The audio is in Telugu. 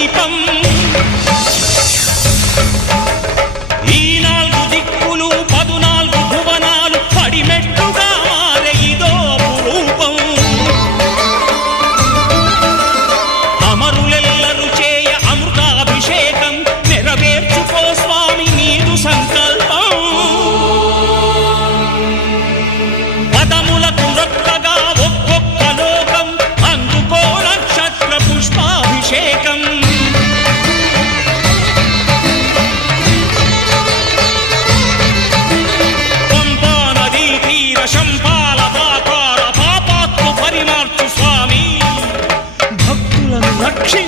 దీపం ఈ 4 దిక్కులు 14 భువనాలు పడిమెట్టుగా మారే ఇదో రూపం అమరులెల్లరు చేయ అమృతాభిషేకం నెరవేర్చుకో స్వామి నీదు సంకల్పం పదములకు రొక్కగా ఒక్కొక్క లోకం అందుకో నక్షత్ర పుష్పాభిషేకం పంపా నదీ తీర శంపాల పాతాల పాపాత్మ పరిమార్చు స్వామి భక్తులను రక్షించు